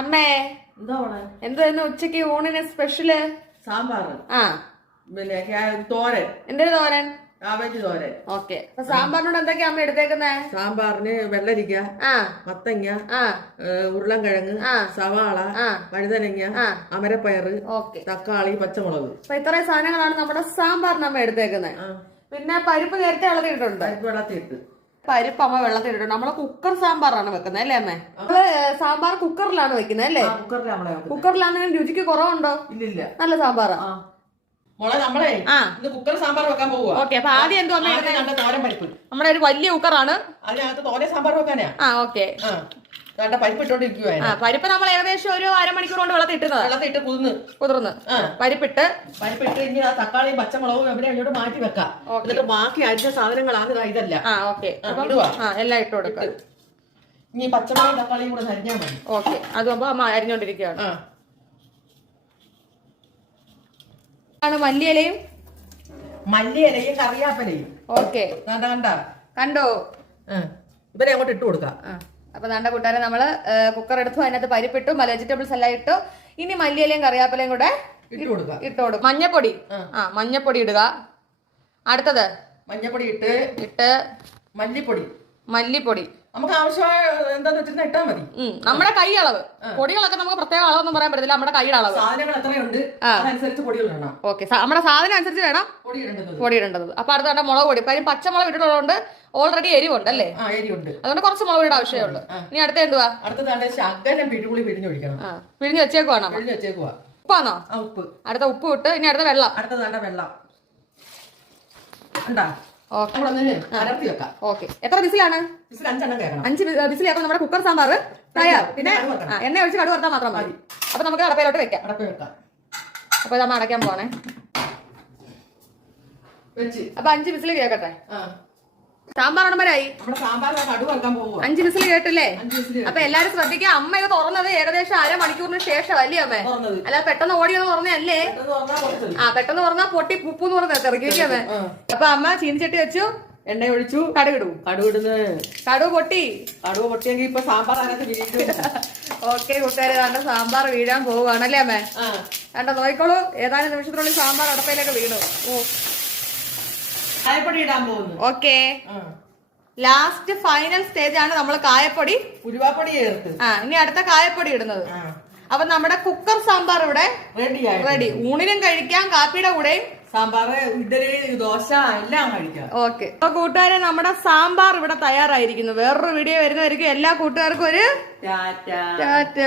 അമ്മേ എന്താ ഉച്ചക്ക് ഊണിന് സ്പെഷ്യല്? സാമ്പാർ. ആ പിന്നെ തോരൻ. എന്തൊരു തോരൻ? കാബേജ് തോരൻ. ഓക്കെ. അപ്പൊ സാമ്പാറിനോട് എന്തൊക്കെയാ അമ്മ എടുത്തേക്കുന്നേ? സാമ്പാറിന് വെള്ളരിക്ക, മത്തങ്ങ, ഉരുളൻകിഴങ്ങ്, സവാള, വഴുതനങ്ങ, അമരപ്പയറ്, തക്കാളി, പച്ചമുളക്. അപ്പൊ ഇത്രയും സാധനങ്ങളാണ് നമ്മുടെ സാമ്പാറിന് അമ്മ എടുത്തേക്കുന്നത്. പിന്നെ പരിപ്പ് നേരത്തെ വെള്ളത്തിയിട്ടുണ്ട്. പരിപ്പ് വെള്ളത്തിയിട്ട്. പരിപ്പ് അമ്മ വെള്ളത്തിയിട്ടുണ്ട്. നമ്മള് കുക്കർ സാമ്പാറാണ് വെക്കുന്നത് അല്ലേ അമ്മേ? നമ്മള് സാമ്പാർ കുക്കറിലാണ് വെക്കുന്നത് അല്ലേ? കുക്കറിലാണെങ്കിൽ രുചിക്ക് കുറവുണ്ടോ? ഇല്ലില്ല, നല്ല സാമ്പാറാ. നമ്മളെ കുക്കർ സാമ്പാർ വെക്കാൻ പോവുക. ഓക്കെ. അപ്പൊ ആദ്യം എന്തോ തോരൻ പരിപ്പ്. നമ്മുടെ ഒരു വലിയ കുക്കറാണ്. അതിനകത്ത് തോരൻ സാമ്പാർ വെക്കാനാ. ഓക്കെ. പരിപ്പ് ഇട്ടോണ്ടിരിക്കുക. പരിപ്പ് നമ്മൾ ഏകദേശം ഒരു അരമണിക്കൂർ കൊണ്ട് വെള്ളത്തിട്ട് കുതിർന്ന് പരിപ്പിട്ട് ഇനി ആ തക്കാളിയും പച്ചമുളകും എവിടെ അങ്ങോട്ട് മാറ്റി വെക്കാം. എന്നിട്ട് ബാക്കി അരിഞ്ഞ സാധനങ്ങളാണ് ഇതല്ല. എല്ലാം ഇട്ട് കൊടുക്കാം. ഇനി പച്ചമുളകും തക്കാളിയും കൂടെ അരിഞ്ഞാൽ മതി. ഓക്കെ. അതുമ്പോ അമ്മ അരിഞ്ഞോണ്ടിരിക്കുകയാണ്. മല്ലിയിലയും കറിയാപ്പലയും. ഓക്കെ. കണ്ടോ? ഇവരെ അങ്ങോട്ട് ഇട്ട് കൊടുക്കാം. അപ്പൊ നല്ല കൂട്ടുകാരെ നമ്മള് കുക്കർ എടുത്തു. അതിനകത്ത് പരിപ്പിട്ടു, വെജിറ്റബിൾസ് എല്ലാം ഇട്ടു. ഇനി മല്ലിയിലയും കറിയാപ്പലയും കൂടെ ഇട്ട് കൊടുക്കും. മഞ്ഞപ്പൊടി. മഞ്ഞപ്പൊടി ഇടുക. അടുത്തത് മഞ്ഞപ്പൊടി ഇട്ട് മല്ലിപ്പൊടി നമുക്ക് ആവശ്യമായ എന്താന്ന് വെച്ചിരുന്ന ഇട്ടാ മതി. നമ്മുടെ കൈ അളവ്. പൊടികളൊക്കെ നമുക്ക് പ്രത്യേക അളവൊന്നും പറയാൻ പറ്റത്തില്ല. നമ്മുടെ കൈയുടെ അളവ്. സാധനങ്ങൾ എത്രയുണ്ട് അതനുസരിച്ച് പൊടികൾ ഇടണം. ഓക്കെ. നമ്മുടെ സാധനം അനുസരിച്ച് വേണം പൊടി ഇടേണ്ടത്. അപ്പൊ അടുത്ത മുളക് പൊടി. കാര്യം പച്ചമുളക് ഇട്ടിട്ടുള്ളതുകൊണ്ട് ഓൾറെഡി എരിവുണ്ട് അല്ലേ? എരിവുണ്ട്. അതുകൊണ്ട് കുറച്ച് മുളക് പൊടിയുടെ ആവശ്യമേ ഉള്ളൂ. ഇനി അടുത്ത എന്തുവാ? അടുത്തത് ശകലം പിഴിപുളി പിഴിഞ്ഞൊഴിക്കണം. പിഴിഞ്ഞ് വെച്ചേക്കുവാണോ? ഉപ്പാണോ? ഉപ്പ്. അടുത്ത ഉപ്പ് ഇട്ട് ഇനി അടുത്ത വെള്ളം. വെള്ളം. ഓക്കെ. എത്ര വിസിലാണ്? 5 വിസിൽ കേൾക്കണം. നമ്മുടെ കുക്കർ സാമ്പാർ തയ്യാർ. പിന്നെ എണ്ണ ഒഴിച്ച് കടുക് വറുത്താൽ മാത്രം മതി. അപ്പൊ നമുക്ക് അടപ്പയിലോട്ട് വെക്കാം. അപ്പൊ നമ്മൾ അടയ്ക്കാൻ പോണേ. അപ്പൊ 5 വിസിൽ കേൾക്കട്ടെ. സാമ്പാർ ഉടമ്പരായി. 5 വിസിൽ കേട്ടില്ലേ? അപ്പൊ എല്ലാരും ശ്രദ്ധിക്കുക. അമ്മ ഇത് തുറന്നത് ഏകദേശം അരമണിക്കൂറിന് ശേഷം അല്ലേ അമ്മേ? അല്ല പെട്ടെന്ന് ഓടിയൊന്ന് തുറന്നല്ലേ? പെട്ടെന്ന് തുറന്നാ പൊട്ടി ഉപ്പെന്ന് പറഞ്ഞ തെറിക്കേ. അപ്പൊ അമ്മ ചീനിച്ചട്ടി വെച്ചു, എണ്ണ ഒഴിച്ചു, കടുക് പൊട്ടിയെങ്കിൽ ഇപ്പൊ സാമ്പാർ ഓക്കെ കൂട്ടുകാരെ, കണ്ട സാമ്പാർ വീഴാൻ പോവുകയാണല്ലേ അമ്മേ? കണ്ട നോയിക്കോളൂ. ഏതാനും നിമിഷത്തിനുള്ളിൽ സാമ്പാർ അടപ്പയിലൊക്കെ വീണു. കായപ്പൊടി ഇടാൻ പോകുന്നു. ഓക്കെ. ലാസ്റ്റ് ഫൈനൽ സ്റ്റേജ് ആണ് നമ്മൾ കായപ്പൊടി, ഉലുവാപ്പൊടി ചേർത്ത് ഇനി അടുത്ത കായപ്പൊടി ഇടുന്നത്. അപ്പൊ നമ്മുടെ കുക്കർ സാമ്പാർ ഇവിടെ റെഡി. ഊണിനും കഴിക്കാം, കാപ്പിയുടെ കൂടെയും. സാമ്പാർ, ഇഡ്ഡലി, ദോശ എല്ലാം കഴിക്കാം. ഓക്കെ. അപ്പൊ കൂട്ടുകാരെ, നമ്മുടെ സാമ്പാർ ഇവിടെ തയ്യാറായിരിക്കുന്നു. വേറൊരു വീഡിയോ വരുന്നതായിരിക്കും. എല്ലാ കൂട്ടുകാർക്കും ഒരു ടാറ്റ.